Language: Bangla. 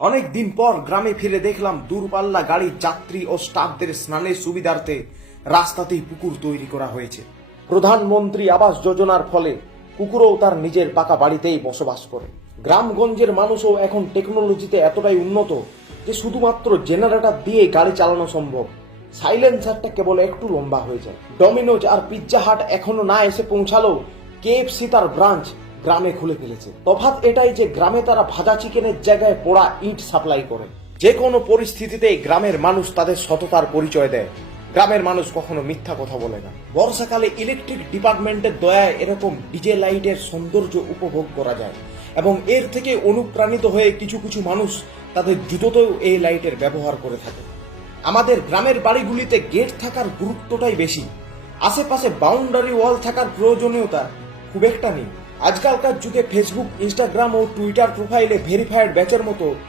অনেক দিন পর গ্রামে ফিরে দেখলাম দূরপাল্লা গাড়ির যাত্রী ও স্টাফদের স্নানের সুবিধার্থে রাস্তাতেই পুকুর তৈরি করা হয়েছে। প্রধানমন্ত্রী আবাস যোজনার ফলে কুকুরও তার নিজের পাকা বাড়িতেই বসবাস করে। গ্রামগঞ্জের মানুষও এখন টেকনোলজিতে এতটাই উন্নত যে শুধুমাত্র জেনারেটর দিয়ে গাড়ি চালানো সম্ভব। সাইলেন্সারটা কেবল একটু লম্বা হয়ে যায়। ডমিনোজ আর পিৎজা হাট এখনো না এসে পৌঁছালো, কেএফসি তার ব্রাঞ্চ গ্রামে খুলে ফেলেছে। তফাৎ এটাই যে গ্রামে তারা ভাজা চিকেনের জায়গায় পোড়া ইট সাপ্লাই করে। যে কোনো পরিস্থিতিতে গ্রামের মানুষ তাদের সততার পরিচয় দেয়। গ্রামের মানুষ কখনো মিথ্যা কথা বলে না। বর্ষাকালে ইলেকট্রিক ডিপার্টমেন্টের দয়ায় এরকম ডিজে লাইটের সৌন্দর্য উপভোগ করা যায় এবং এর থেকে অনুপ্রাণিত হয়ে কিছু কিছু মানুষ তাদের জুতোতেও এই লাইটের ব্যবহার করে থাকে। আমাদের গ্রামের বাড়িগুলিতে গেট থাকার গুরুত্বটাই বেশি, আশেপাশে বাউন্ডারি ওয়াল থাকার প্রয়োজনীয়তা খুব একটা নেই। আজকালকার যুগে ফেসবুক, ইনস্টাগ্রাম ও টুইটার প্রোফাইলে ভেরিফাইড ব্যাচের মতো